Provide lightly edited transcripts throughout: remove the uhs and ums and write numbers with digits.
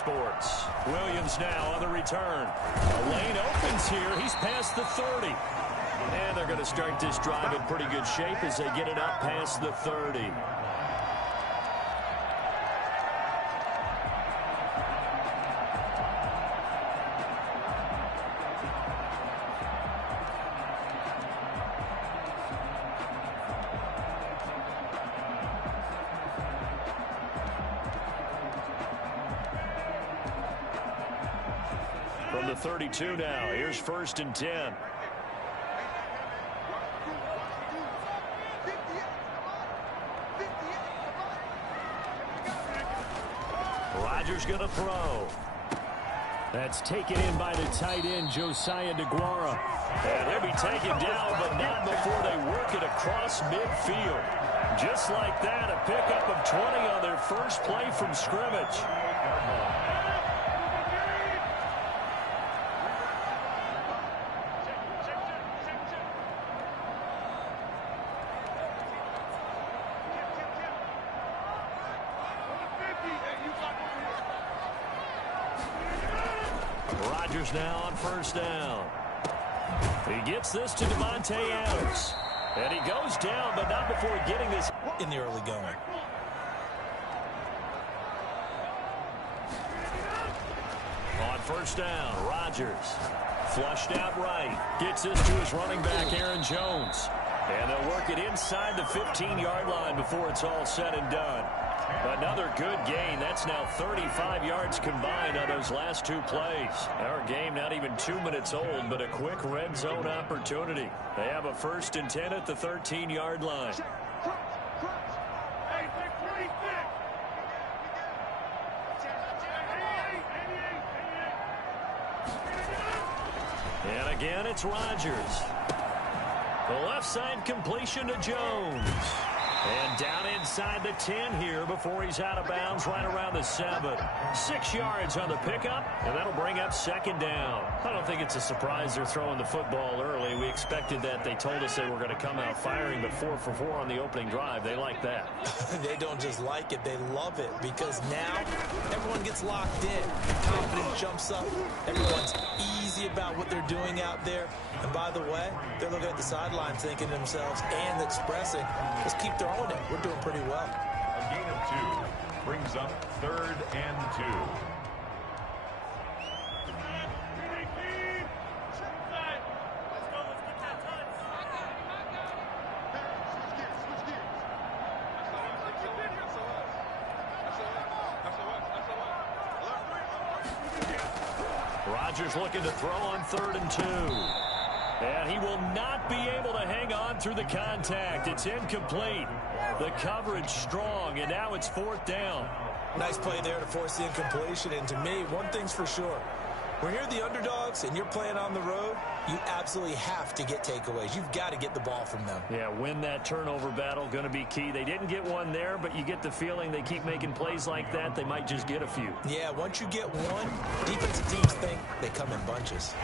sports. Williams now on the return. A lane opens here. He's past the 30. And they're going to start this drive in pretty good shape as they get it up past the 30. From the 32 now, here's 1st and 10. Rodgers going to throw. That's taken in by the tight end, Josiah DeGuara. And he'll be taken down, but not before they work it across midfield. Just like that, a pickup of 20 on their first play from scrimmage. Rodgers now on 1st down. He gets this to Devontae Adams. And he goes down, but not before getting this in the early going. On 1st down, Rodgers flushed out right. Gets this to his running back, Aaron Jones. And they'll work it inside the 15-yard line before it's all said and done. Another good gain. That's now 35 yards combined on those last 2 plays. Our game not even 2 minutes old, but a quick red zone opportunity. They have a 1st and 10 at the 13-yard line. And again, it's Rodgers. The left side completion to Jones. And down inside the 10 here before he's out of bounds right around the 7. 6 yards on the pickup, and that'll bring up 2nd down. I don't think it's a surprise they're throwing the football early. We expected that. They told us they were going to come out firing, but 4 for 4 on the opening drive. They like that. They don't just like it, they love it, because now everyone gets locked in. Confidence jumps up. Everyone's easy about what they're doing out there. And by the way, they're looking at the sideline thinking to themselves and expressing, let's keep throwing it. We're doing pretty well. A gain of 2 brings up 3rd and 2. Rodgers looking to throw on 3rd and 2. And he will not be able to hang on through the contact. It's incomplete. The coverage strong, and now it's 4th down. Nice play there to force the incompletion. And to me, one thing's for sure. When you're the underdogs and you're playing on the road, you absolutely have to get takeaways. You've got to get the ball from them. Yeah, win that turnover battle, going to be key. They didn't get one there, but you get the feeling they keep making plays like that, they might just get a few. Yeah, once you get one, defensive teams think they come in bunches.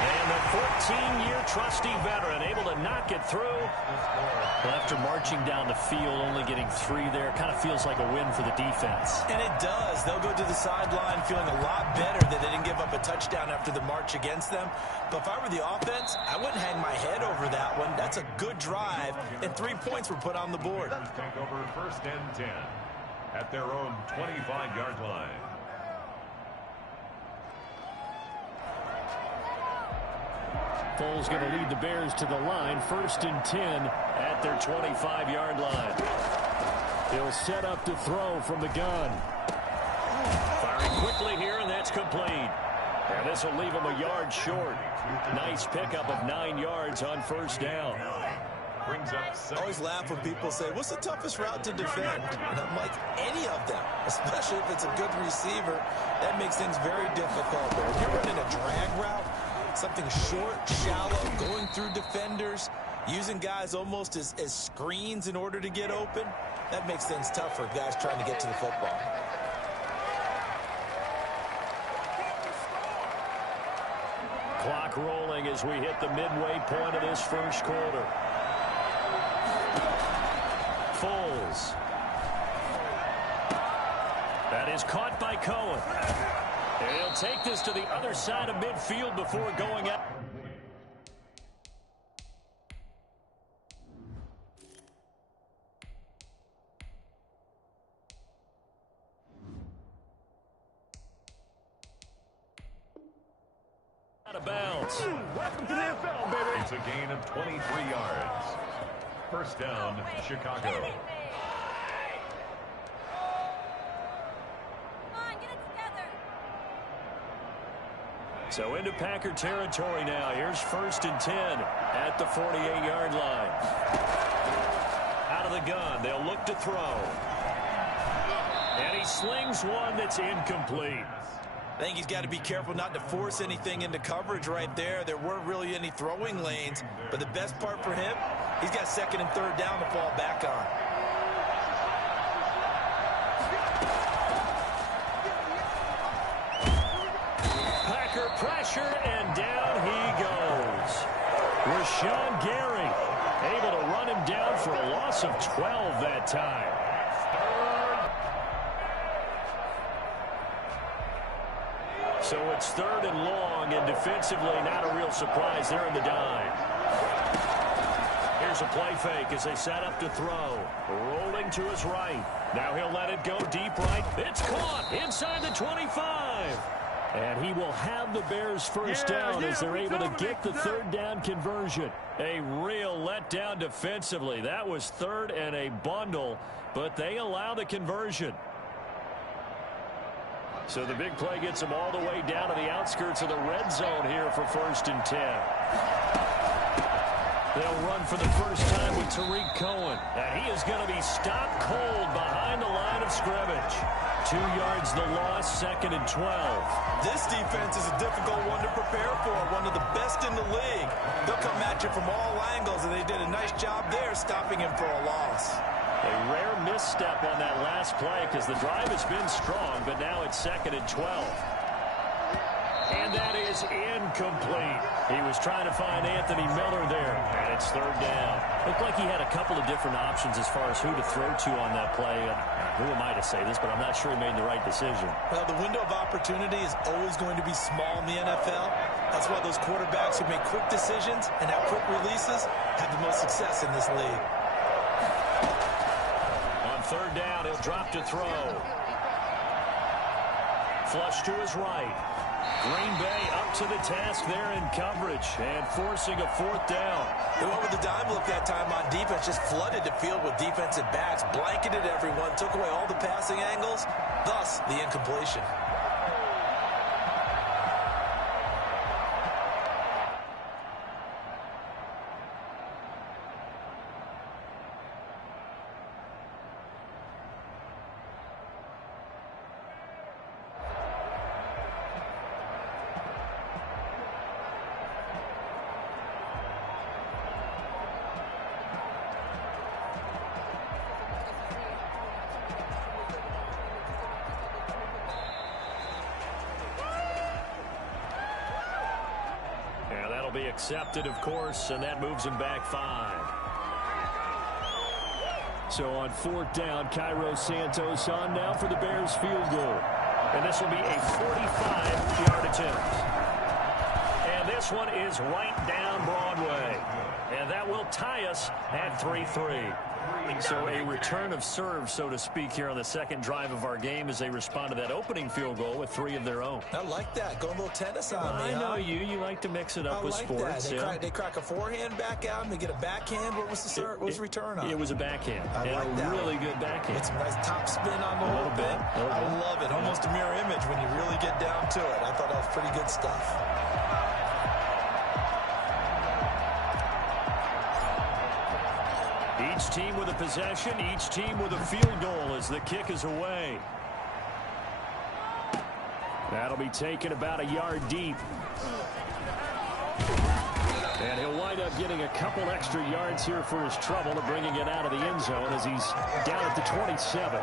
And the 14-year trusty veteran able to knock it through. Well, after marching down the field, only getting 3 there, kind of feels like a win for the defense. And it does. They'll go to the sideline feeling a lot better that they didn't give up a touchdown after the march against them. But if I were the offense, I wouldn't hang my head over that one. That's a good drive, and 3 points were put on the board. Take over 1st and 10 at their own 25-yard line. Foles going to lead the Bears to the line. 1st and 10 at their 25-yard line. He'll set up to throw from the gun. Firing quickly here, and that's complete. And this will leave him a yard short. Nice pickup of 9 yards on 1st down. Brings up I always laugh when people say, what's the toughest route to defend? And I'm like, any of them, especially if it's a good receiver. That makes things very difficult. But if you're running a drag route, something short, shallow, going through defenders, using guys almost as screens in order to get open, that makes things tough for guys trying to get to the football. Clock rolling as we hit the midway point of this 1st quarter. Foles. That is caught by Cohen. And he'll take this to the other side of midfield before going out. Out of bounds. Welcome to the NFL, baby. It's a gain of 23 yards. First down, Chicago. So into Packer territory now. Here's 1st and 10 at the 48-yard line. Out of the gun. They'll look to throw. And he slings one that's incomplete. I think he's got to be careful not to force anything into coverage right there. There weren't really any throwing lanes. But the best part for him, he's got 2nd and 3rd down to fall back on. Pressure, and down he goes. Rashawn Gary able to run him down for a loss of 12 that time. So it's 3rd and long, and defensively not a real surprise there in the dime. Here's a play fake as they set up to throw. Rolling to his right. Now he'll let it go deep right. It's caught inside the 25. And he will have the Bears first down as they're able to get the 3rd down conversion. A real letdown defensively. That was 3rd and a bundle, but they allow the conversion. So the big play gets them all the way down to the outskirts of the red zone here for 1st and 10. They'll run for the first time with Tariq Cohen. And he is going to be stopped cold behind the line of scrimmage. 2 yards the loss, 2nd and 12. This defense is a difficult one to prepare for, one of the best in the league. They'll come at you from all angles, and they did a nice job there stopping him for a loss. A rare misstep on that last play because the drive has been strong, but now it's 2nd and 12. And that is incomplete. He was trying to find Anthony Miller there, and it's 3rd down. Looked like he had a couple of different options as far as who to throw to on that play. Who am I to say this, but I'm not sure he made the right decision. Well, the window of opportunity is always going to be small in the NFL. That's why those quarterbacks who make quick decisions and have quick releases have the most success in this league. On 3rd down, he'll drop to throw. Flush to his right. Green Bay up to the task there in coverage and forcing a 4th down. They went with the dime look that time on defense, just flooded the field with defensive backs, blanketed everyone, took away all the passing angles, thus the incompletion. Be accepted, of course, and that moves him back 5. So on 4th down, Cairo Santos on now for the Bears field goal. And this will be a 45-yard attempt. And this one is right down Broadway. And that will tie us at 3-3. So a return of serve, so to speak, here on the 2nd drive of our game as they respond to that opening field goal with 3 of their own. I like that. Go a little tennis on me, I know you. You like to mix it up with sports. They crack a forehand back out and they get a backhand. What was the serve? What was the return on? It was a backhand. I like that. Really good backhand. It's a nice top spin on the whole thing. I love it. Almost a mirror image when you really get down to it. I thought that was pretty good stuff. Each team with a possession, each team with a field goal as the kick is away. That'll be taken about a yard deep. And he'll wind up getting a couple extra yards here for his trouble and bringing it out of the end zone as he's down at the 27.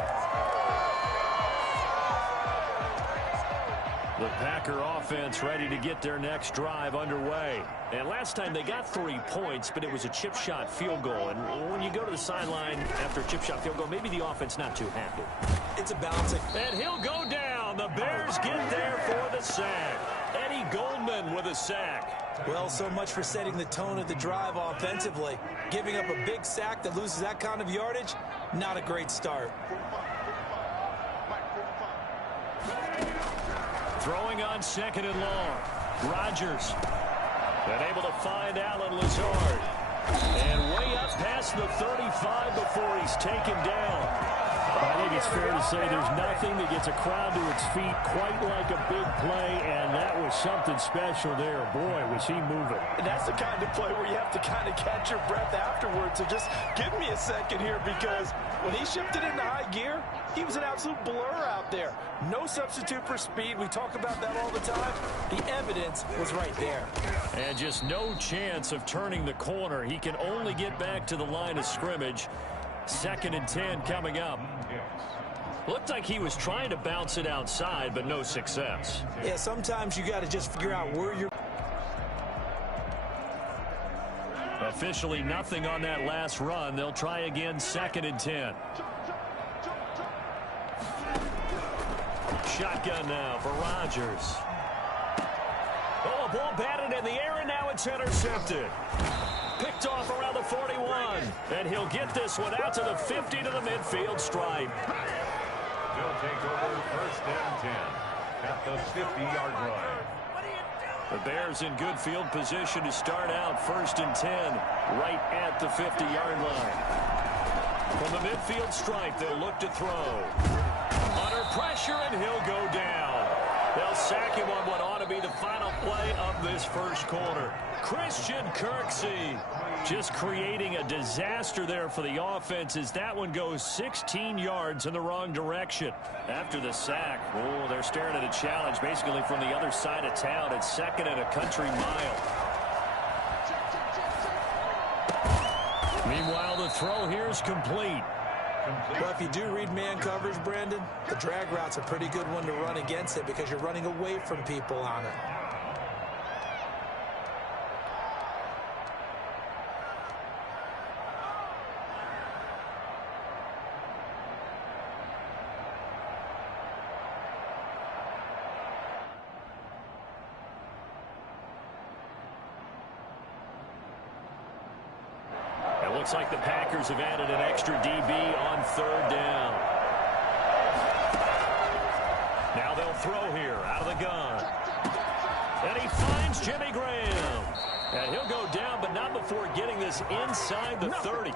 The Packer offense ready to get their next drive underway. And last time they got 3 points, but it was a chip shot field goal. And when you go to the sideline after a chip shot field goal, maybe the offense not too happy. It's a balancing. And he'll go down. The Bears get there for the sack. Eddie Goldman with a sack. Well, so much for setting the tone of the drive offensively. Giving up a big sack that loses that kind of yardage, not a great start. Throwing on 2nd and long. Rodgers. Been able to find Alan Lazard. And way up past the 35 before he's taken down. I think it's fair to say there's nothing that gets a crowd to its feet quite like a big play, and that was something special there. Boy, was he moving. And that's the kind of play where you have to kind of catch your breath afterwards. So just give me a second here, because when he shifted into high gear, he was an absolute blur out there. No substitute for speed. We talk about that all the time. The evidence was right there. And just no chance of turning the corner. He can only get back to the line of scrimmage. 2nd and 10 coming up. Looked like he was trying to bounce it outside, but no success. Yeah, sometimes you got to just figure out where you're. Officially nothing on that last run. They'll try again, 2nd and 10. Shotgun now for Rodgers. Oh, a ball batted in the air, and now it's intercepted. Picked off around the 41. And he'll get this one out to the 50 to the midfield stripe. They'll take over 1st and 10 at the 50-yard line. The Bears in good field position to start out 1st and 10 right at the 50-yard line. From the midfield stripe, they'll look to throw. Under pressure, and he'll go down. They'll sack him on what ought to be the final play of this first quarter. Christian Kirksey just creating a disaster there for the offense as that one goes 16 yards in the wrong direction. After the sack, oh, they're staring at a challenge basically from the other side of town. It's 2nd and a country mile. Meanwhile, the throw here is complete. Well, if you do read man coverage, Brandon, the drag route's a pretty good one to run against it because you're running away from people on it. Looks like the Packers have added an extra DB on 3rd down. Now they'll throw here out of the gun. And he finds Jimmy Graham. And he'll go down, but not before getting this inside the 30.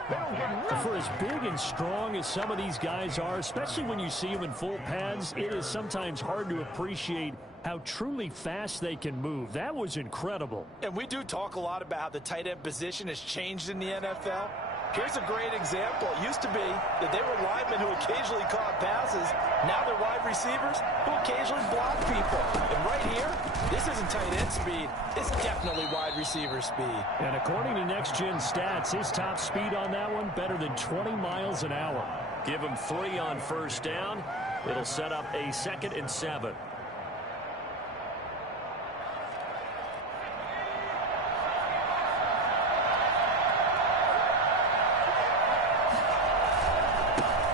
For as big and strong as some of these guys are, especially when you see them in full pads, it is sometimes hard to appreciate how truly fast they can move. That was incredible. And we do talk a lot about how the tight end position has changed in the NFL. Here's a great example. It used to be that they were linemen who occasionally caught passes. Now they're wide receivers who occasionally block people. And right here, this isn't tight end speed. It's definitely wide receiver speed. And according to Next Gen Stats, his top speed on that one, better than 20 miles an hour. Give him 3 on 1st down. It'll set up a 2nd and 7.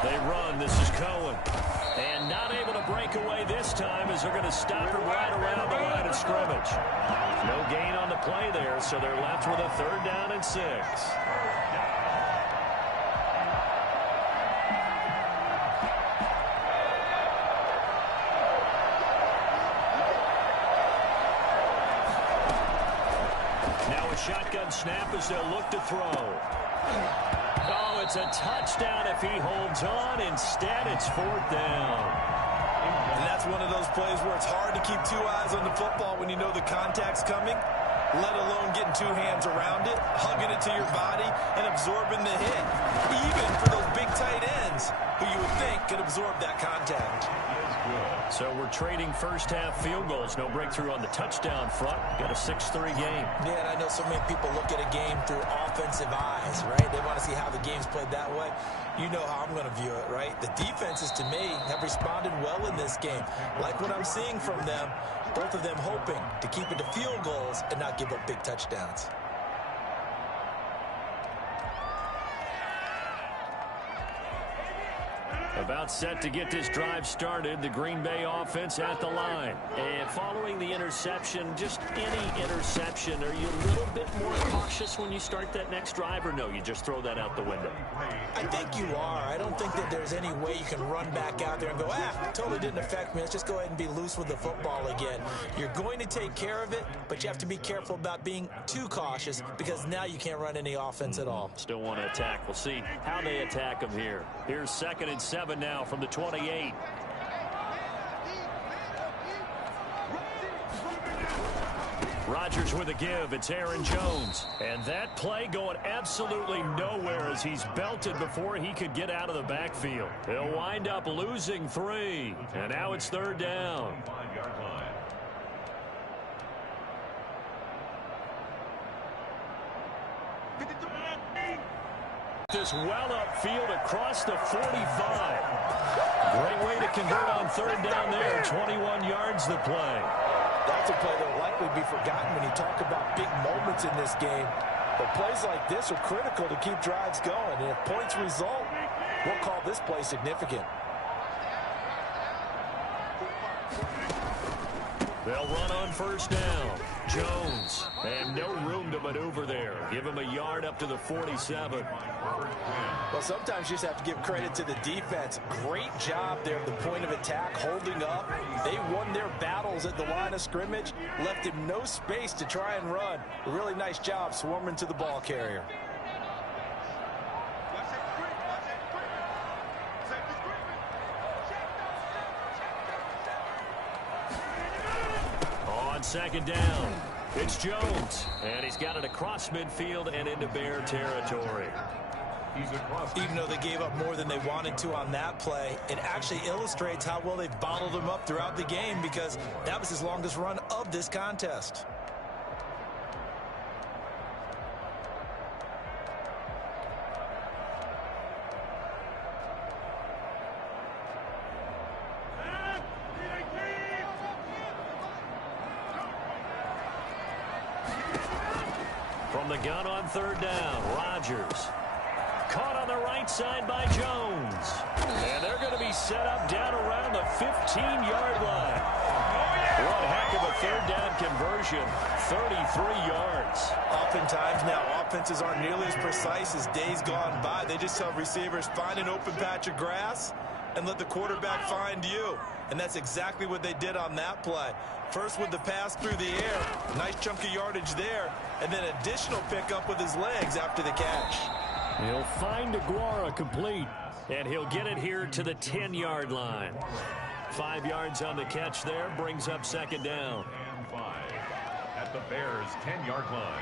They run. This is Cohen. And not able to break away this time as they're going to stop him right around the line of scrimmage. No gain on the play there, so they're left with a 3rd down and 6. Now a shotgun snap as they'll look to throw. Oh, it's a touchdown if he holds on. Instead, it's 4th down. And that's one of those plays where it's hard to keep 2 eyes on the football when you know the contact's coming. let alone getting two hands around it, hugging it to your body, and absorbing the hit. Even for those big tight ends who you would think could absorb that contact. So we're trading first-half field goals. No breakthrough on the touchdown front. Got a 6-3 game. Yeah, and I know so many people look at a game through offensive eyes, right? They want to see how the game's played that way. You know how I'm going to view it, right? The defenses, to me, have responded well in this game. Like what I'm seeing from them, both of them hoping to keep it to field goals and not give up big touchdowns. About set to get this drive started. The Green Bay offense at the line. And following the interception, just any interception, are you a little bit more cautious when you start that next drive, or no, you just throw that out the window? I think you are. I don't think that there's any way you can run back out there and go, totally didn't affect me. Let's just go ahead and be loose with the football again. You're going to take care of it, but you have to be careful about being too cautious because now you can't run any offense at all. Still want to attack. We'll see how they attack them here. Here's 2nd and 7 now from the 28. Rodgers with a give. It's Aaron Jones. And that play going absolutely nowhere as he's belted before he could get out of the backfield. He'll wind up losing 3. And now it's 3rd down. This well upfield across the 45. Great way to convert on 3rd down there. 21 yards the play. That's a play that will likely be forgotten when you talk about big moments in this game. But plays like this are critical to keep drives going. And if points result, we'll call this play significant. They'll run on 1st down. Jones. And no room to maneuver there. Give him a yard up to the 47. Well, sometimes you just have to give credit to the defense. Great job there at the point of attack, holding up. They won their battles at the line of scrimmage, left him no space to try and run. A really nice job swarming to the ball carrier. On 2nd down, it's Jones. And he's got it across midfield and into Bear territory. Even though they gave up more than they wanted to on that play, it actually illustrates how well they've bottled him up throughout the game because that was his longest run of this contest. From the gun on 3rd down, Rodgers. Caught on the right side by Jones. And they're going to be set up down around the 15-yard line. What a heck of a 3rd down conversion. 33 yards. Oftentimes now, offenses aren't nearly as precise as days gone by. They just tell receivers, find an open patch of grass and let the quarterback find you. And that's exactly what they did on that play. First with the pass through the air. Nice chunk of yardage there. And then additional pickup with his legs after the catch. He'll find Aguara complete. And he'll get it here to the 10-yard line. 5 yards on the catch there. Brings up 2nd down. And 5 at the Bears' 10-yard line.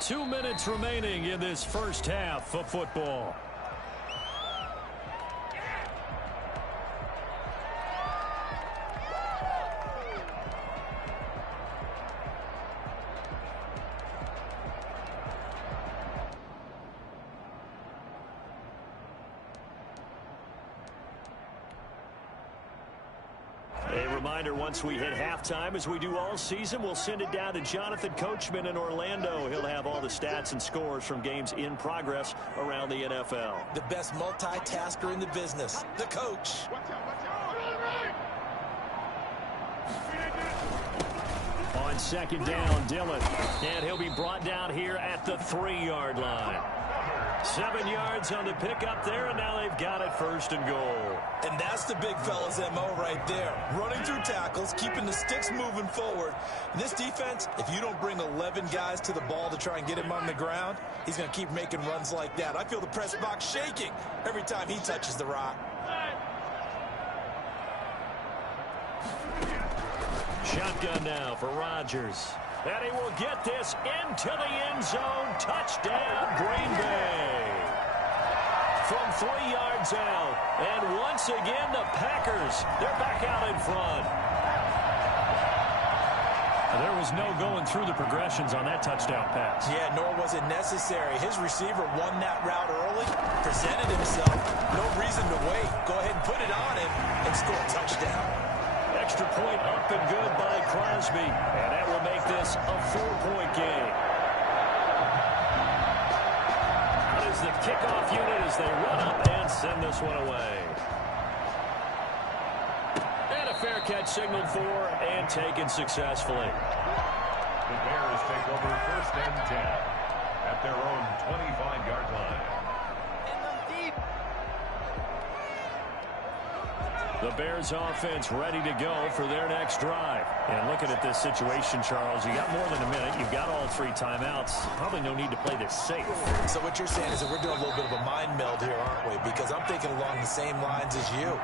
Two minutes remaining in this first half of football. Once we hit halftime, as we do all season, we'll send it down to Jonathan Coachman in Orlando. He'll have all the stats and scores from games in progress around the NFL. The best multitasker in the business, the coach. On 2nd down, Dillon. And he'll be brought down here at the 3-yard line. 7 yards on the pickup there, and now they've got it 1st and goal. And that's the big fella's MO right there. Running through tackles, keeping the sticks moving forward. And this defense, if you don't bring 11 guys to the ball to try and get him on the ground, he's going to keep making runs like that. I feel the press box shaking every time he touches the rock. Shotgun now for Rodgers. And he will get this into the end zone. Touchdown, Green Bay. From 3 yards out. And once again, the Packers, they're back out in front. There was no going through the progressions on that touchdown pass. Yeah, nor was it necessary. His receiver won that route early, presented himself. No reason to wait. Go ahead and put it on him and score a touchdown. Extra point up and good by Crosby. And that will make this a 4-point game. That is the kickoff unit as they run up and send this one away. And a fair catch signaled for and taken successfully. The Bears take over 1st and 10 at their own 25-yard line. The Bears offense ready to go for their next drive. And looking at this situation, Charles, you got more than a minute. You've got all 3 timeouts. Probably no need to play this safe. So what you're saying is that we're doing a little bit of a mind meld here, aren't we? Because I'm thinking along the same lines as you.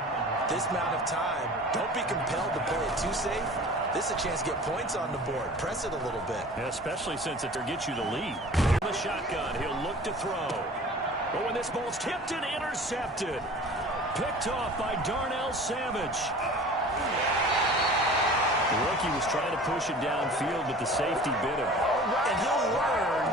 This amount of time, don't be compelled to play it too safe. This is a chance to get points on the board. Press it a little bit. Yeah, especially since it gets you the lead. In the shotgun, he'll look to throw. But when this ball's tipped and intercepted. Picked off by Darnell Savage. The rookie was trying to push it downfield, but the safety bit him. And he'll learn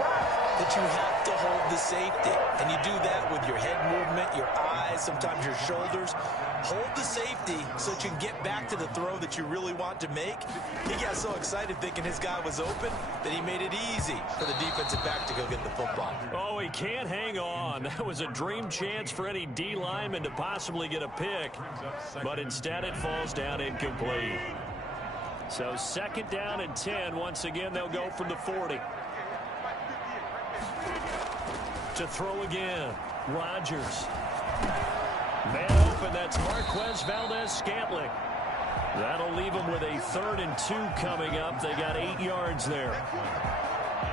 that you have to hold the safety. And you do that with your head movement, your eyes, sometimes your shoulders. Hold the safety so that you can get back to the throw that you really want to make. He got so excited thinking his guy was open that he made it easy for the defensive back to go get the football. Oh, he can't hang on. That was a dream chance for any D lineman to possibly get a pick. But instead it falls down incomplete. So 2nd down and 10. Once again, they'll go from the 40. To throw again. Rodgers. Man open, that's Marquez Valdez-Scantling. That'll leave them with a 3rd and 2 coming up. They got 8 yards there.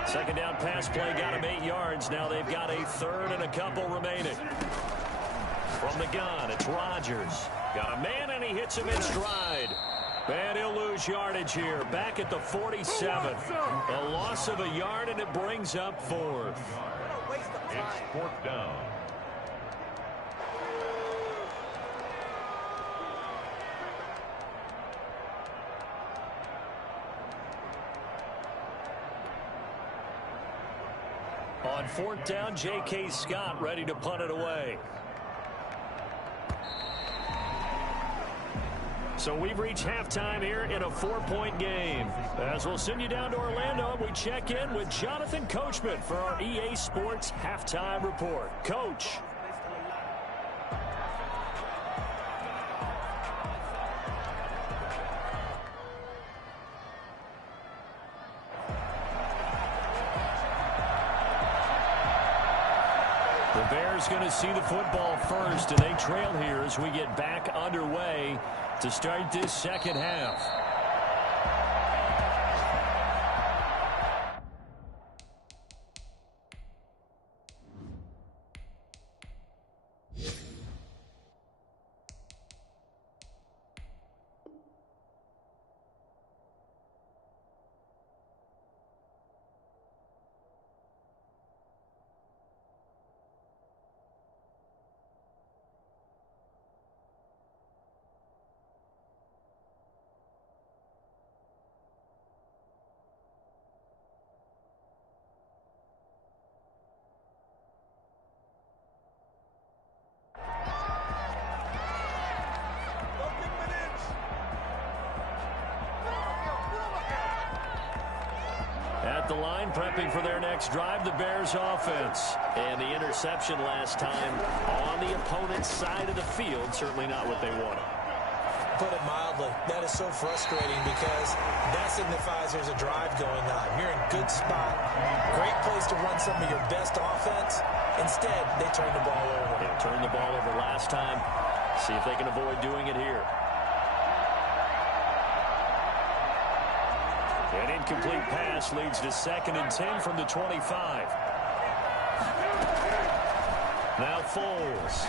2nd down pass play got them 8 yards. Now they've got a 3rd and a couple remaining. From the gun, it's Rodgers. Got a man and he hits him in stride. And he'll lose yardage here. Back at the 47. A loss of a yard and it brings up 4th. It's 4th down. On 4th down, J.K. Scott ready to punt it away. So we've reached halftime here in a 4-point game. As we'll send you down to Orlando, we check in with Jonathan Coachman for our EA Sports Halftime Report. Coach. The Bears going to see the football first, and they trail here as we get back underway to start this 2nd half. At the line, prepping for their next drive, the Bears offense. And the interception last time on the opponent's side of the field, certainly not what they wanted. Put it mildly, that is so frustrating because that signifies there's a drive going on. You're in good spot, great place to run some of your best offense. Instead, they turn the ball over. They turned the ball over last time. See if they can avoid doing it here. An incomplete pass leads to 2nd and 10 from the 25. Now Foles.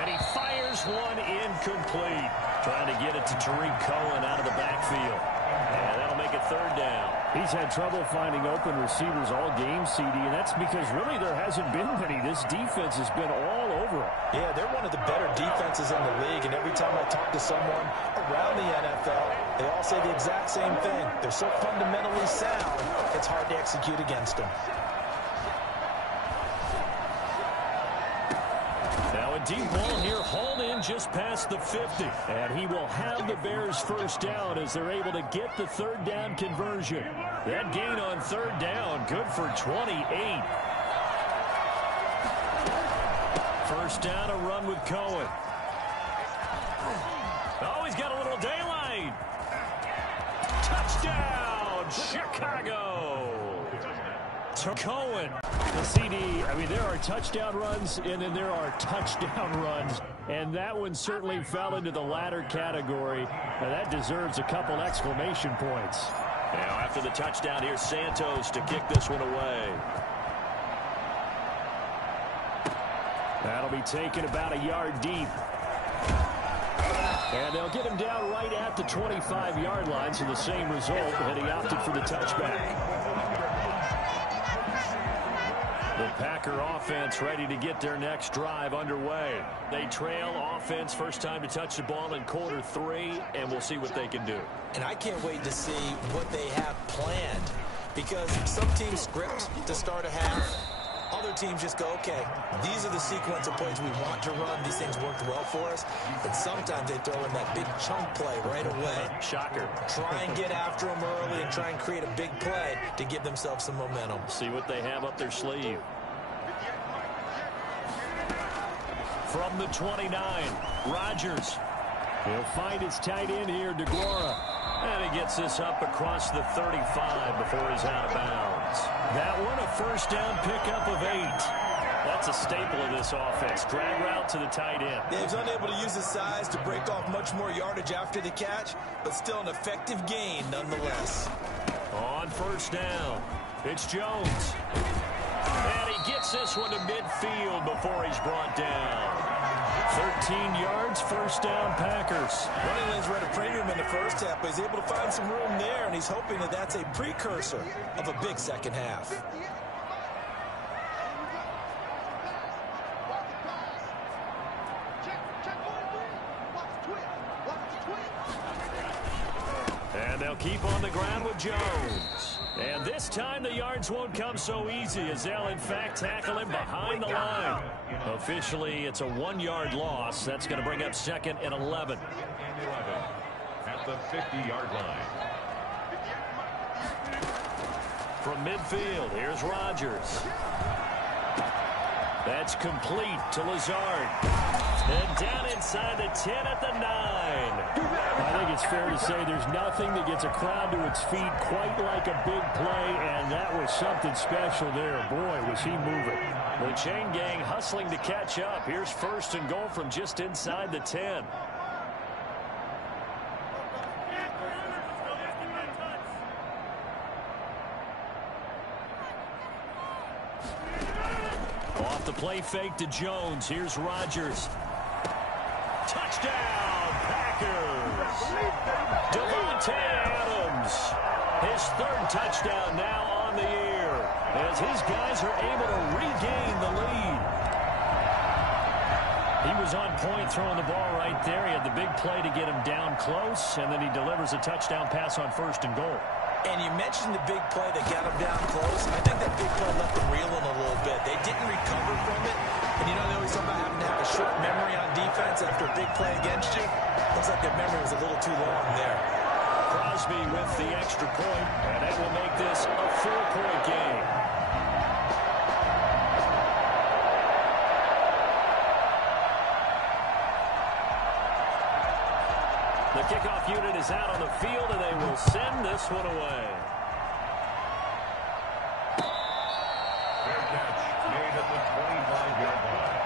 And he fires one incomplete. Trying to get it to Tariq Cohen out of the backfield. And that'll make it third down. He's had trouble finding open receivers all game, CD, and that's because really there hasn't been many. This defense has been all over him. Yeah, they're one of the better defenses in the league, and every time I talk to someone around the NFL, they all say the exact same thing. They're so fundamentally sound, it's hard to execute against them. Now a deep ball here, hauled in just past the 50. And he will have the Bears first down as they're able to get the third down conversion. That gain on third down, good for 28. First down, a run with Cohen. Oh, he's got a little daylight. Touchdown, Chicago. To Cohen. The CD, I mean, there are touchdown runs, and then there are touchdown runs, and that one certainly fell into the latter category. Now, that deserves a couple exclamation points. Now, after the touchdown, here's Santos to kick this one away. That'll be taken about a yard deep. And they'll get him down right at the 25-yard line, so the same result, and he opted for the touchback. The Packer offense ready to get their next drive underway. They trail offense, first time to touch the ball in quarter 3, and we'll see what they can do. And I can't wait to see what they have planned, because some teams script to start a half. Other teams just go, okay, these are the sequence of plays we want to run. These things worked well for us. And sometimes they throw in that big chunk play right away. Shocker. Try and get after them early and try and create a big play to give themselves some momentum. See what they have up their sleeve. From the 29, Rodgers. He'll find his tight end here, DeGuara. And he gets this up across the 35 before he's out of bounds. That one, a first down pickup of 8. That's a staple of this offense. Drag route to the tight end. Yeah, he's unable to use his size to break off much more yardage after the catch, but still an effective gain nonetheless. On first down, it's Jones. And he gets this one to midfield before he's brought down. 13 yards, first down, Packers. Running lanes were at a premium in the first half, but he's able to find some room there, and he's hoping that that's a precursor of a big second half. And they'll keep on the ground with Jones. And this time the yards won't come so easy as they'll, in fact, tackle him behind the line. Officially, it's a 1-yard loss. That's going to bring up second and 11. At the 50-yard line. From midfield, here's Rodgers. That's complete to Lazard. And down inside the 10 at the 9. I think it's fair to say there's nothing that gets a crowd to its feet quite like a big play, and that was something special there. Boy, was he moving. The chain gang hustling to catch up. Here's first and goal from just inside the 10. Off the play fake to Jones. Here's Rodgers. Touchdown, Packers. Devontae Adams. His third touchdown now on the year as his guys are able to regain the lead. He was on point throwing the ball right there. He had the big play to get him down close, and then he delivers a touchdown pass on first and goal. And you mentioned the big play that got him down close. I think that big play left them reeling a little bit. They didn't recover from it. And you know, they always talk about having to have a short memory on defense after a big play against you. Looks like their memory was a little too long there. Crosby with the extra point, and that will make this a 4-point game. The kickoff unit is out on the field, and they will send this one away. Fair catch made at the 25-yard line.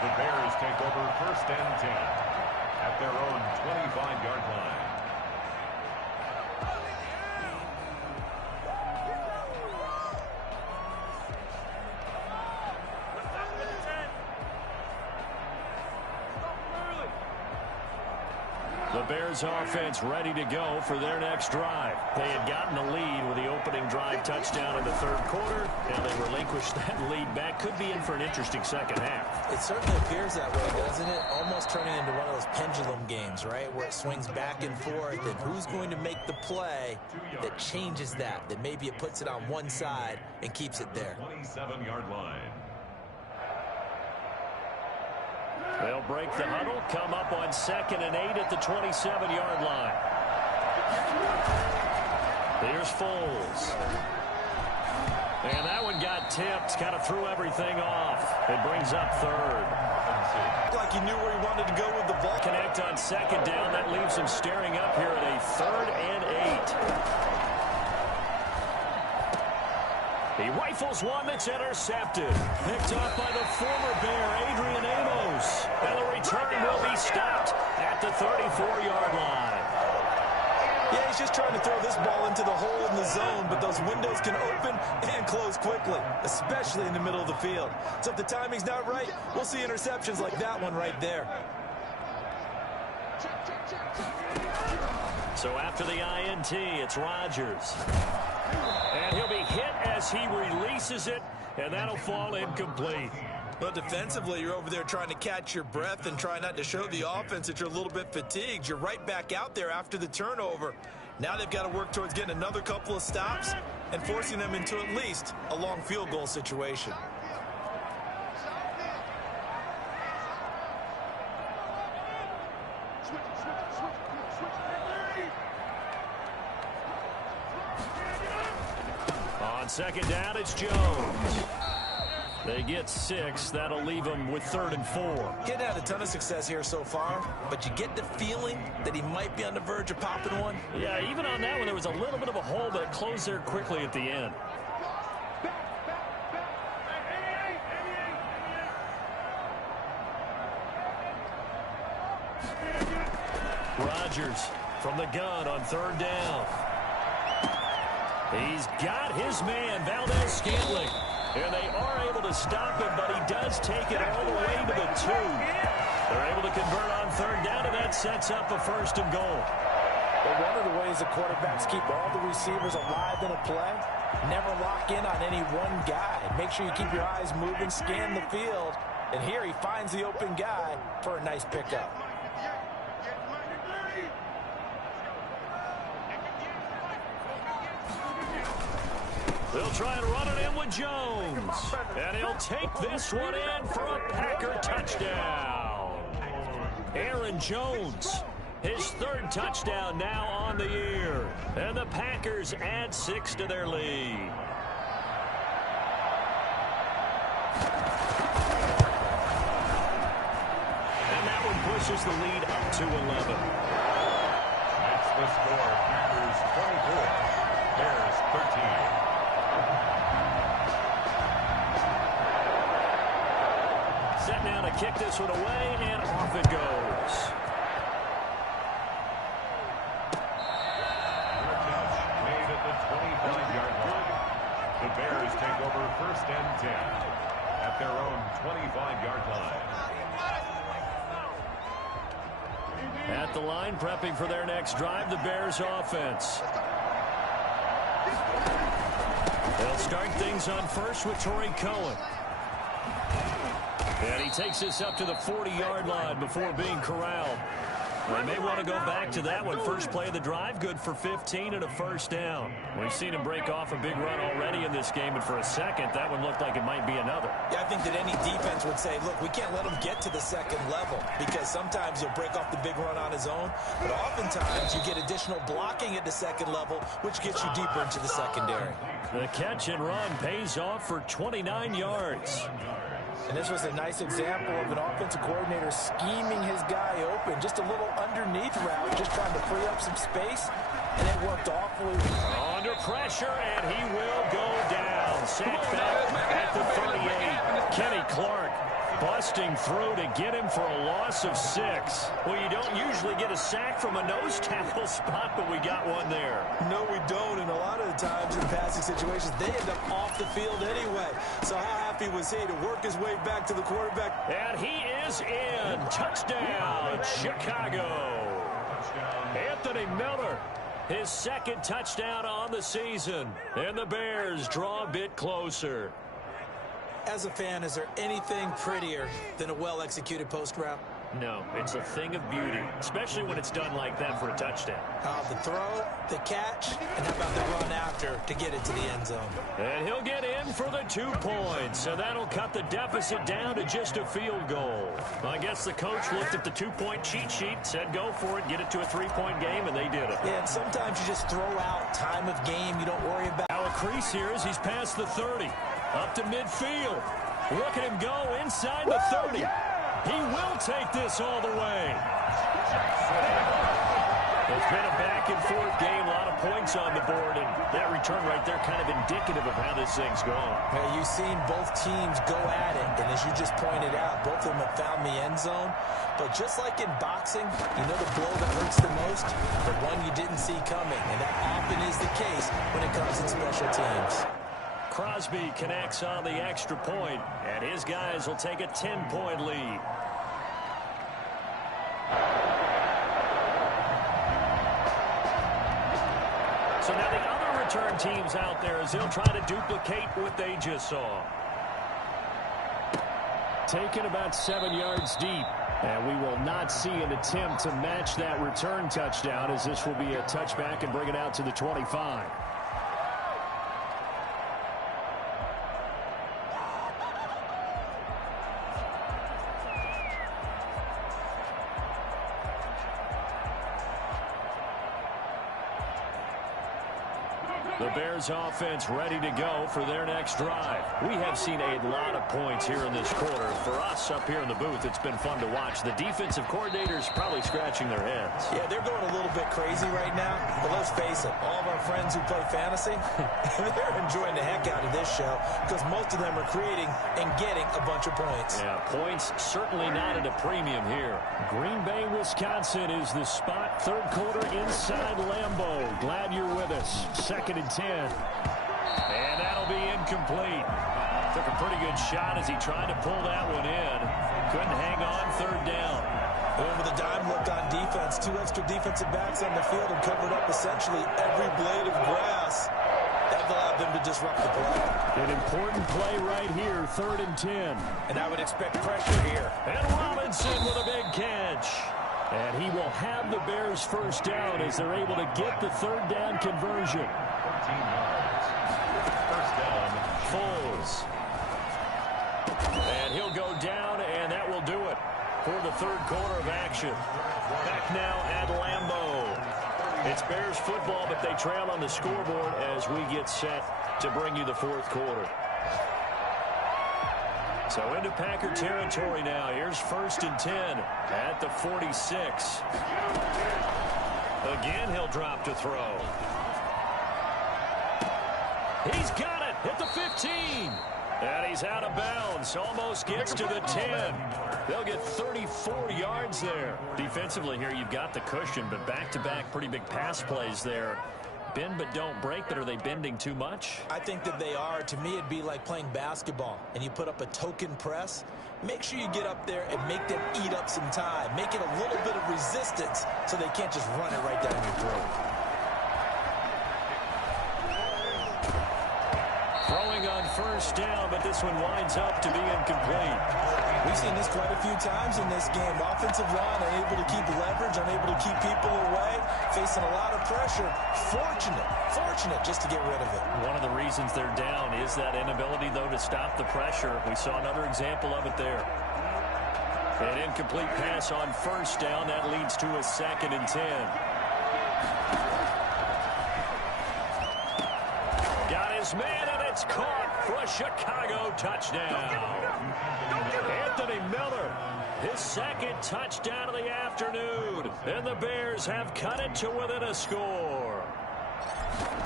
The Bears take over first and 10 at their own 25-yard line. The Bears offense ready to go for their next drive. They had gotten the lead with the opening drive touchdown in the third quarter. Now they relinquished that lead back. Could be in for an interesting second half. It certainly appears that way, doesn't it? Almost turning into one of those pendulum games, right? Where it swings back and forth, and who's going to make the play that changes that maybe it puts it on one side and keeps it there. 27-yard line. They'll break the huddle, come up on 2nd and 8 at the 27-yard line. Here's Foles. And that one got tipped, kind of threw everything off. It brings up 3rd. Like he knew where he wanted to go with the ball. Connect on 2nd down. That leaves him staring up here at a 3rd and 8. He rifles one that's intercepted. Picked off by the former Bear, Adrian Amos. And the return will be stopped at the 34-yard line. Yeah, he's just trying to throw this ball into the hole in the zone, but those windows can open and close quickly, especially in the middle of the field. So if the timing's not right, we'll see interceptions like that one right there. So after the INT, it's Rodgers. And he'll be hit as he releases it, and that'll fall incomplete. But defensively, you're over there trying to catch your breath and try not to show the offense that you're a little bit fatigued. You're right back out there after the turnover. Now they've got to work towards getting another couple of stops and forcing them into at least a long field goal situation. On 2nd down, it's Jones. They get 6. That'll leave them with 3rd and 4. Getting had a ton of success here so far, but you get the feeling that he might be on the verge of popping one. Yeah, even on that one, there was a little bit of a hole, but it closed there quickly at the end. Rodgers from the gun on 3rd down. He's got his man, Valdez-Scantling. And they are able to stop him, but he does take it all the way to the 2. They're able to convert on 3rd down, and that sets up a 1st and goal. But one of the ways the quarterbacks keep all the receivers alive in a play, never lock in on any one guy. Make sure you keep your eyes moving, scan the field. And here he finds the open guy for a nice pickup. They'll try and run it in with Jones. And he'll take this one in for a Packer touchdown. Aaron Jones, his 3rd touchdown now on the year. And the Packers add 6 to their lead. And that one pushes the lead up to 11. That's the score. Packers 24, Bears 13. Set now to kick this one away, and off it goes. Catch made at the 25-yard line. The Bears take over 1st and 10 at their own 25-yard line. At the line, prepping for their next drive, the Bears offense. They'll start things on 1st with Torrey Cohen. And he takes this up to the 40-yard line before being corralled. They may want to go back to that one. First play of the drive, good for 15 and a 1st down. We've seen him break off a big run already in this game, and for a second, that one looked like it might be another. Yeah, I think that any defense would say, look, we can't let him get to the 2nd level, because sometimes he'll break off the big run on his own, but oftentimes you get additional blocking at the 2nd level, which gets you deeper into the secondary. The catch and run pays off for 29 yards. And this was a nice example of an offensive coordinator scheming his guy open. Just a little underneath route, just trying to free up some space, and it worked awfully well. Under pressure, and he will go down. Sacked back at the 38. Kenny Clark busting through to get him for a loss of 6. Well, you don't usually get a sack from a nose tackle spot, but we got one there. No, we don't, and a lot of the times in passing situations, they end up off the field anyway. So how happy was he to work his way back to the quarterback? And he is in. Touchdown, Chicago. touchdown. Anthony Miller, his second touchdown on the season. And the Bears draw a bit closer. As a fan, is there anything prettier than a well-executed post route? No, it's a thing of beauty, especially when it's done like that for a touchdown. The throw, the catch, and how about the run after to get it to the end zone? And he'll get in for the 2 points, so that'll cut the deficit down to just a field goal. I guess the coach looked at the 2-point cheat sheet, said go for it, get it to a 3-point game, and they did it. Yeah, and sometimes you just throw out time of game. You don't worry about. Now a crease here as he's past the 30, up to midfield. Look at him go inside the 30. He will take this all the way. It's been a back-and-forth game, a lot of points on the board, and that return right there kind of indicative of how this thing's going. Now, you've seen both teams go at it, and as you just pointed out, both of them have found the end zone. But just like in boxing, you know the blow that hurts the most? The one you didn't see coming, and that often is the case when it comes in special teams. Crosby connects on the extra point, and his guys will take a 10-point lead. So now the other return teams out there as they'll try to duplicate what they just saw. Taken about 7 yards deep. And we will not see an attempt to match that return touchdown, as this will be a touchback and bring it out to the 25. The Bears offense ready to go for their next drive. We have seen a lot of points here in this quarter. For us up here in the booth, it's been fun to watch. The defensive coordinators probably scratching their heads. Yeah, they're going a little bit crazy right now. But let's face it, all of our friends who play fantasy, they're enjoying the heck out of this show because most of them are creating and getting a bunch of points. Yeah, points certainly not at a premium here. Green Bay, Wisconsin is the spot. Third quarter inside Lambeau. Glad you're with us. 2nd and 10. And that'll be incomplete. Took a pretty good shot as he tried to pull that one in. Couldn't hang on 3rd down. And with a dime look on defense, 2 extra defensive backs on the field and covered up essentially every blade of grass. That allowed them to disrupt the play. An important play right here, 3rd and 10. And I would expect pressure here. And Robinson with a big catch. And he will have the Bears first down as they're able to get the 3rd down conversion. 13 yards. First down. Foles. And he'll go down, and that will do it for the 3rd quarter of action. Back now at Lambeau. It's Bears football, but they trail on the scoreboard as we get set to bring you the 4th quarter. So into Packer territory now. Here's 1st and 10 at the 46. Again, he'll drop to throw. He's got it at the 15. And he's out of bounds. Almost gets to the 10. They'll get 34 yards there. Defensively here, you've got the cushion, but back-to-back pretty big pass plays there. Bend but don't break, but are they bending too much? I think that they are. To me, it'd be like playing basketball, and you put up a token press. Make sure you get up there and make them eat up some time. Make it a little bit of resistance so they can't just run it right down your throat. Throwing on 1st down, but this one winds up to be incomplete. We've seen this quite a few times in this game. Offensive line unable to keep leverage, unable to keep people away, facing a lot of pressure. Fortunate just to get rid of it. One of the reasons they're down is that inability, though, to stop the pressure. We saw another example of it there. An incomplete pass on 1st down. That leads to a 2nd and 10. Got his man, and it's caught for a Chicago touchdown. Anthony Miller, his 2nd touchdown of the afternoon. And the Bears have cut it to within a score.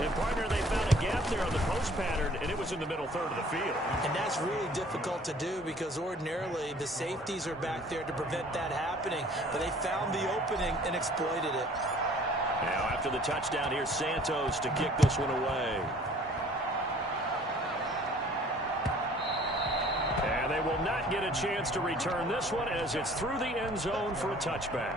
And, partner, they found a gap there on the post pattern, and it was in the middle 3rd of the field. And that's really difficult to do because ordinarily the safeties are back there to prevent that happening. But they found the opening and exploited it. Now, after the touchdown, here's Santos to kick this one away. And they will not get a chance to return this one as it's through the end zone for a touchback.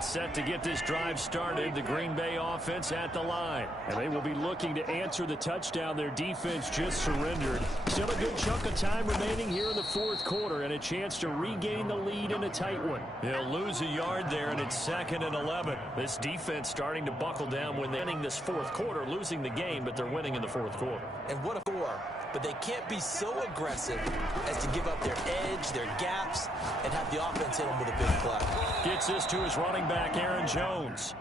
About set to get this drive started. The Green Bay offense at the line. And they will be looking to answer the touchdown their defense just surrendered. Still a good chunk of time remaining here in the fourth quarter and a chance to regain the lead in a tight one. They'll lose a yard there, and it's 2nd and 11. This defense starting to buckle down when they're winning this fourth quarter, losing the game, but they're winning in the fourth quarter. And what a score. But they can't be so aggressive as to give up their edge, their gaps, and have the offense hit them with a big play. Gets this to his running back, Aaron Jones.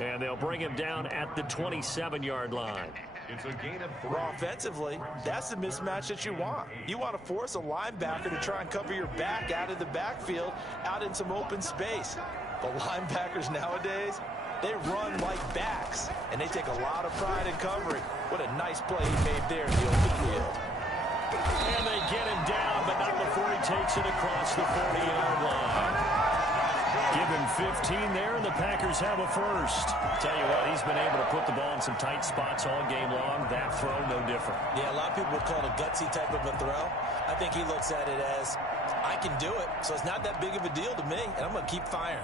And they'll bring him down at the 27-yard line. It's a gain of 3. Well, offensively, that's the mismatch that you want. You want to force a linebacker to try and cover your back out of the backfield, out in some open space. The linebackers nowadays, they run like backs, and they take a lot of pride in covering. What a nice play he made there in the open field. And they get him down, but not before he takes it across the 40-yard line. Give him 15 there, and the Packers have a first. Tell you what, he's been able to put the ball in some tight spots all game long. That throw, no different. Yeah, a lot of people would call it a gutsy type of a throw. I think he looks at it as, I can do it, so it's not that big of a deal to me, and I'm going to keep firing.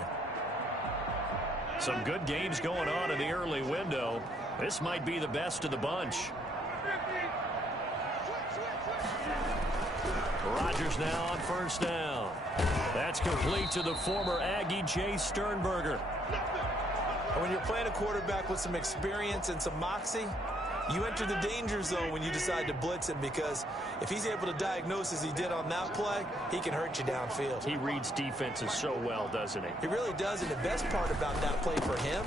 Some good games going on in the early window. This might be the best of the bunch. Rodgers now on first down. That's complete to the former Aggie, Jay Sternberger. When you're playing a quarterback with some experience and some moxie, you enter the danger zone when you decide to blitz him, because if he's able to diagnose as he did on that play, he can hurt you downfield. He reads defenses so well, doesn't he? He really does, and the best part about that play for him,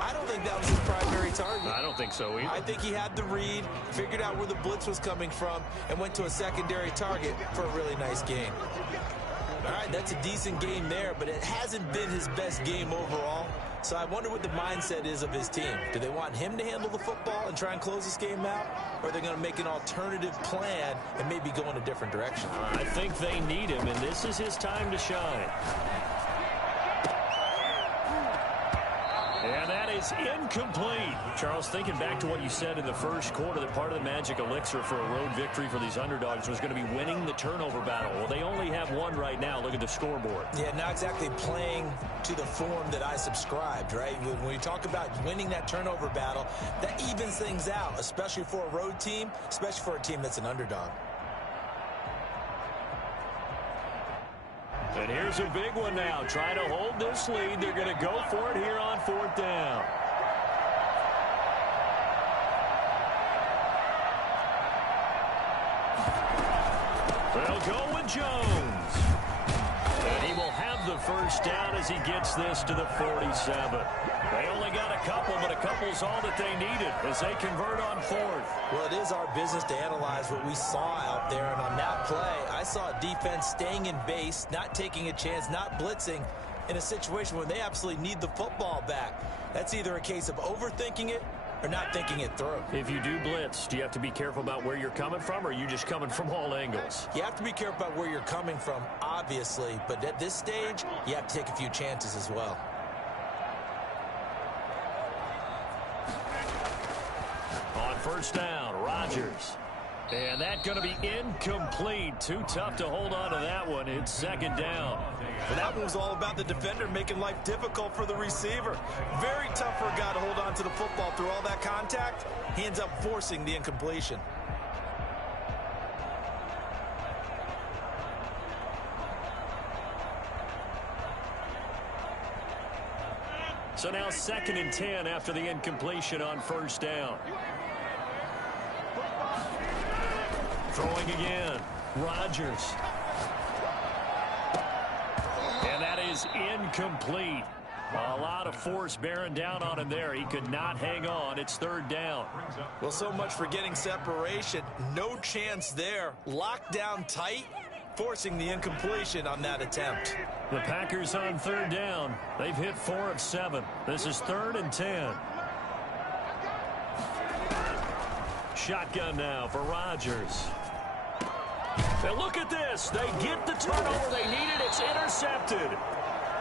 I don't think that was his primary target. I don't think so either. I think he had the read, figured out where the blitz was coming from, and went to a secondary target for a really nice game. All right, that's a decent game there, but it hasn't been his best game overall. So I wonder what the mindset is of his team. Do they want him to handle the football and try and close this game out? Or are they going to make an alternative plan and maybe go in a different direction? I think they need him, and this is his time to shine. And that is incomplete. Charles, thinking back to what you said in the first quarter, that part of the magic elixir for a road victory for these underdogs was going to be winning the turnover battle. Well, they only have one right now. Look at the scoreboard. Yeah, not exactly playing to the form that I subscribed, right? When we talk about winning that turnover battle, that evens things out, especially for a road team, especially for a team that's an underdog. And here's a big one now. Trying to hold this lead. They're going to go for it here on fourth down. They'll go with Jones. And he will have the first down as he gets this to the 47. They only got a couple, but a couple's all that they needed as they convert on fourth. Well, it is our business to analyze what we saw out there, and on that play, I saw a defense staying in base, not taking a chance, not blitzing in a situation where they absolutely need the football back. That's either a case of overthinking it or not thinking it through. If you do blitz, do you have to be careful about where you're coming from, or are you just coming from all angles? You have to be careful about where you're coming from, obviously, but at this stage, you have to take a few chances as well. On first down, Rodgers. And that's going to be incomplete. Too tough to hold on to that one. It's second down. Well, that one was all about the defender making life difficult for the receiver. Very tough for a guy to hold on to the football through all that contact. He ends up forcing the incompletion. So now 2nd and 10 after the incompletion on first down. Throwing again. Rodgers. And that is incomplete. A lot of force bearing down on him there. He could not hang on. It's third down. Well, so much for getting separation. No chance there. Locked down tight, forcing the incompletion on that attempt. The Packers on third down. They've hit 4 of 7. This is 3rd and 10. Shotgun now for Rodgers. And look at this. They get the turnover they needed. It's intercepted.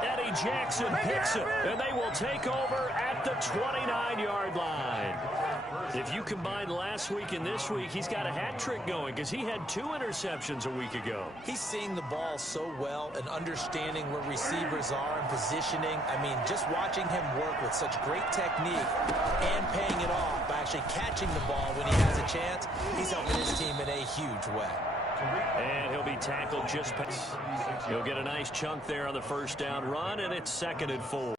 Eddie Jackson picks it, and they will take over at the 29-yard line. If you combine last week and this week, he's got a hat trick going because he had 2 interceptions a week ago. He's seeing the ball so well and understanding where receivers are and positioning. I mean, just watching him work with such great technique and paying it off by actually catching the ball when he has a chance, he's helping his team in a huge way. And he'll be tackled just past. He'll get a nice chunk there on the first down run, and it's 2nd and 4.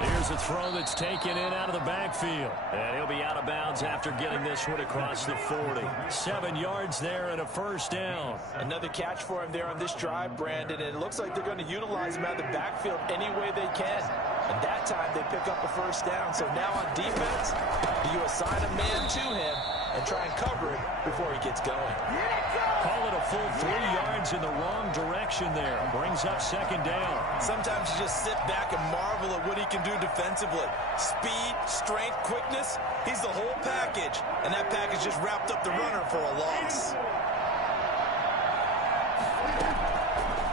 Here's a throw that's taken in out of the backfield. And he'll be out of bounds after getting this one across the 40. 7 yards there and a first down. Another catch for him there on this drive, Brandon. And it looks like they're going to utilize him out of the backfield any way they can. And that time they pick up a first down. So now on defense, you assign a man to him and try and cover him before he gets going. Call it a full 3 yards in the wrong direction there. Brings up 2nd down. Sometimes you just sit back and marvel at what he can do defensively. Speed, strength, quickness, he's the whole package. And that package just wrapped up the runner for a loss.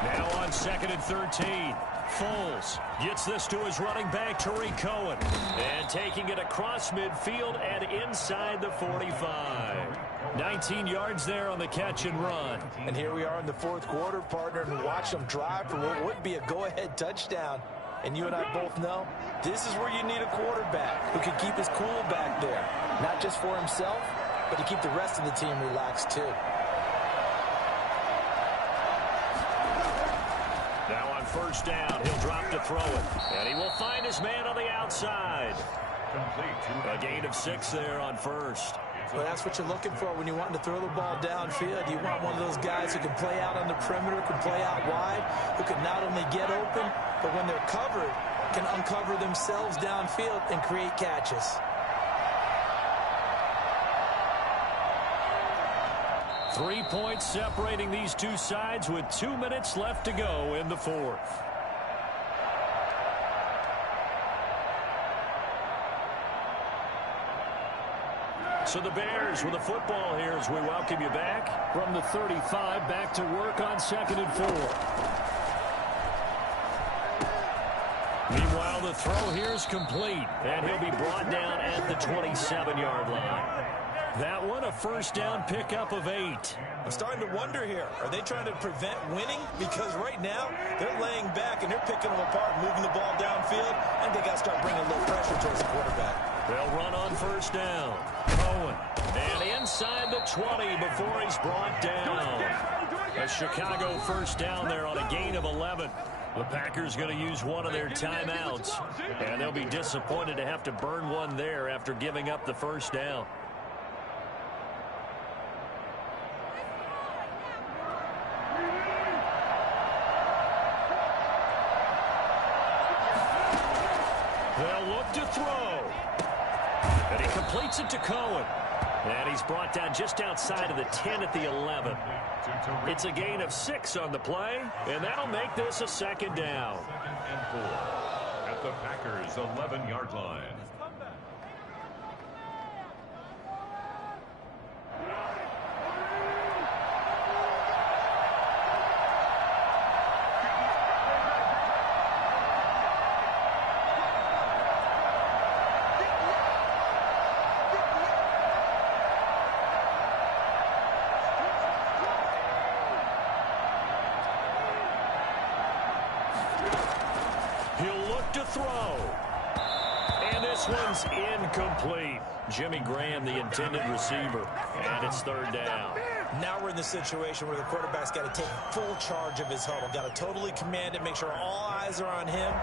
Now on 2nd and 13. Foles gets this to his running back, Tariq Cohen. And taking it across midfield and inside the 45. 19 yards there on the catch and run. And here we are in the 4th quarter, partner, and watch them drive for what would be a go-ahead touchdown. And you and I both know this is where you need a quarterback who can keep his cool back there. Not just for himself, but to keep the rest of the team relaxed too. Now on first down, he'll drop to throw it. And he will find his man on the outside. A gain of 6 there on first. Well, that's what you're looking for when you're wanting to throw the ball downfield. You want one of those guys who can play out on the perimeter, can play out wide, who can not only get open, but when they're covered, can uncover themselves downfield and create catches. Three points separating these two sides with 2 minutes left to go in the 4th. So the Bears with the football here as we welcome you back. From the 35, back to work on 2nd and 4. Meanwhile, the throw here is complete, and he'll be brought down at the 27-yard line. That one, a first down pickup of 8. I'm starting to wonder here, are they trying to prevent winning? Because right now, they're laying back and they're picking them apart, moving the ball downfield, and they got to start bringing a little pressure towards the quarterback. They'll run on first down. Cohen. And inside the 20 before he's brought down. A Chicago first down there on a gain of 11. The Packers going to use one of their timeouts. And they'll be disappointed to have to burn one there after giving up the first down. They'll look to throw. And he completes it to Cohen. And he's brought down just outside of the 10 at the 11. It's a gain of 6 on the play, and that'll make this a second down. 2nd and 4 at the Packers' 11-yard line. Throw. And this one's incomplete. Jimmy Graham, the intended receiver. And it's 3rd down. Now we're in the situation where the quarterback's got to take full charge of his huddle. Got to totally command it, make sure all eyes are on him.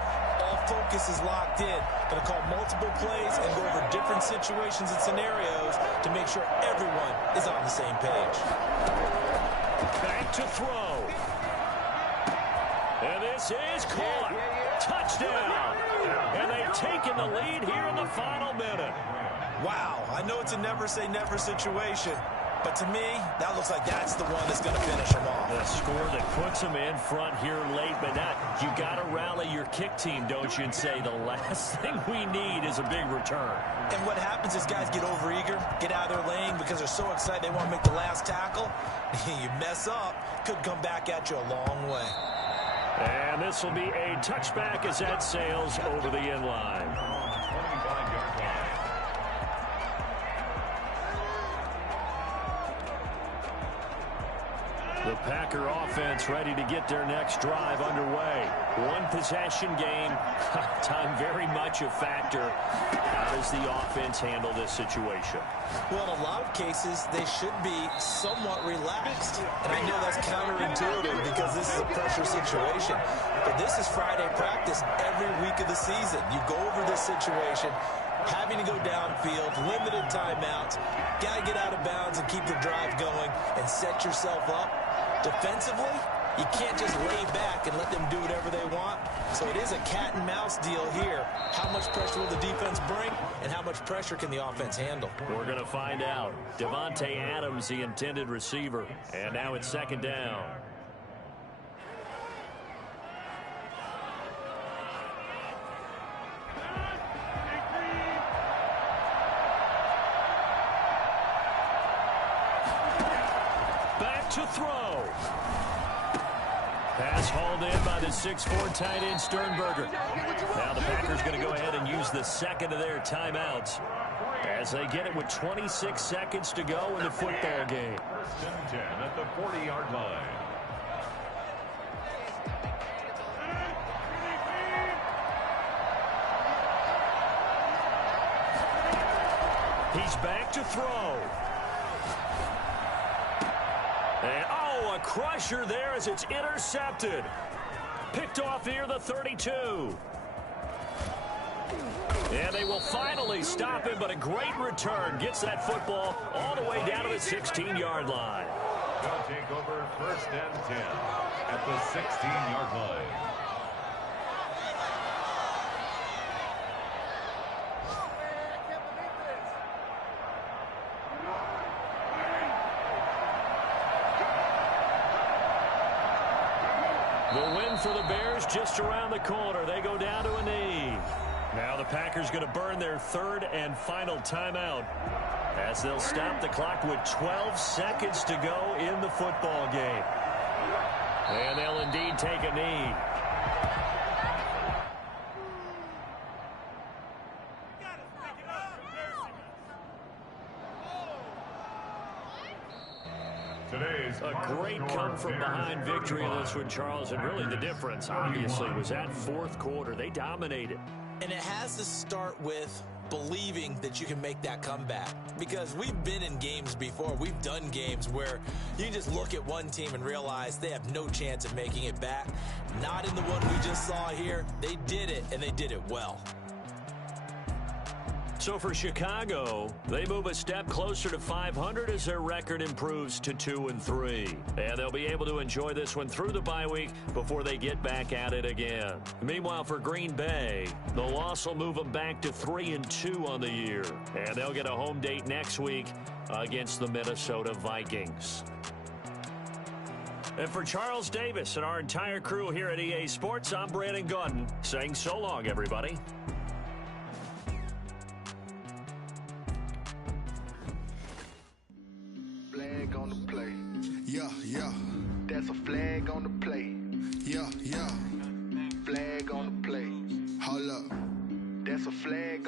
All focus is locked in. Going to call multiple plays and go over different situations and scenarios to make sure everyone is on the same page. Back to throw. And this is caught. Touchdown. And they've taken the lead here in the final minute. Wow, I know it's a never-say-never situation, but to me, that looks like that's the one that's going to finish them off. A score that puts them in front here late, but now you got to rally your kick team, don't you, and say the last thing we need is a big return. And what happens is guys get overeager, get out of their lane because they're so excited they want to make the last tackle. You mess up, could come back at you a long way. And this will be a touchback as that sails over the end line. 25-yard line. The Packer offense ready to get their next drive underway. One possession game. Time very much a factor. How does the offense handle this situation? Well, in a lot of cases, they should be somewhat relaxed. And I know that's counterintuitive because this is a pressure situation. But this is Friday practice every week of the season. You go over this situation, having to go downfield, limited timeouts, got to get out of bounds and keep the drive going and set yourself up. Defensively, you can't just lay back and let them do whatever they want. So it is a cat and mouse deal here. How much pressure will the defense bring, and how much pressure can the offense handle? We're going to find out. Devontae Adams, the intended receiver. And now it's second down. Back to throw. Pass hauled in by the 6'4" tight end Sternberger. Now the Packers going to go ahead and use the second of their timeouts as they get it with 26 seconds to go in the football game. First and 10 at the 40-yard line. He's back to throw. And, oh, a crusher there as it's intercepted. Picked off near the 32. And they will finally stop him, but a great return. Gets that football all the way down to the 16-yard line. They'll take over first and 10 at the 16-yard line. The win for the Bears just around the corner. They go down to a knee. Now the Packers going to burn their third and final timeout as they'll stop the clock with 12 seconds to go in the football game. And they'll indeed take a knee. A great come-from-behind victory in this one, Charles, and really the difference, obviously, was that fourth quarter. They dominated. And it has to start with believing that you can make that comeback. Because we've been in games before. We've done games where you just look at one team and realize they have no chance of making it back. Not in the one we just saw here. They did it, and they did it well. So for Chicago, they move a step closer to 500 as their record improves to 2-3. And they'll be able to enjoy this one through the bye week before they get back at it again. Meanwhile, for Green Bay, the loss will move them back to 3-2 on the year. And they'll get a home date next week against the Minnesota Vikings. And for Charles Davis and our entire crew here at EA Sports, I'm Brandon Gaudin saying so long, everybody. On the play. Yeah, yeah. That's a flag on the play. Yeah, yeah. Flag on the play. Hold up. That's a flag.